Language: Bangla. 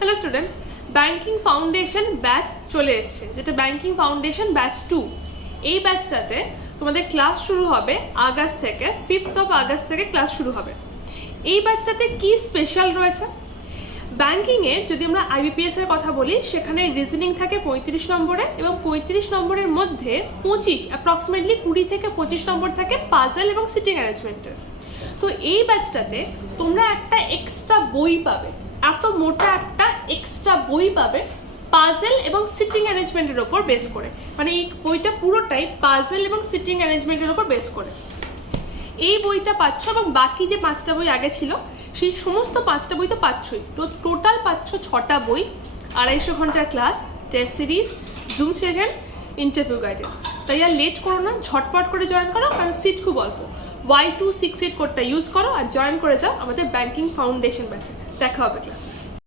Hello student, banking foundation batch চলে এসছে, যেটা ব্যাংকিং ফাউন্ডেশন ব্যাচ 2। এই ব্যাচটাতে তোমাদের ক্লাস শুরু হবে আগস্ট থেকে, 5th of আগস্ট থেকে ক্লাস শুরু হবে। এই ব্যাচটাতে কি স্পেশাল রয়েছে? ব্যাংকিংয়ের যদি আমরা IBPS এর কথা বলি, সেখানে রিজনিং থাকে 35 নম্বরে এবং 35 নম্বরের মধ্যে 25 অ্যাপ্রক্সিমেটলি 20 থেকে 25 নম্বর থাকে পাজল এবং সিটিং অ্যারেঞ্জমেন্টের। তো এই ব্যাচটাতে তোমরা একটা এক্সট্রা বই পাবে, এত মোটা একটা এক্সট্রা বই পাবে পাজল এবং সিটিং অ্যারেঞ্জমেন্টের ওপর বেস করে। মানে এই বইটা পুরোটাই পাজল এবং সিটিং অ্যারেঞ্জমেন্টের ওপর বেস করে এই বইটা পাচ্ছ, এবং বাকি যে 5টা বই আগে ছিল সেই সমস্ত 5টা বই তো পাচ্ছই। তো টোটাল পাচ্ছ 6টা বই, 250 ঘন্টার class, test series, zoom session, interview guidance. তাই আর লেট করো না, ঝটপট করে জয়েন করো, কারণ সিট খুব অল্প। Y268 কোডটা ইউজ করো আর জয়েন করে যাও আমাদের ব্যাংকিং ফাউন্ডেশন ব্যাচে। দেখা হবে ক্লাসে।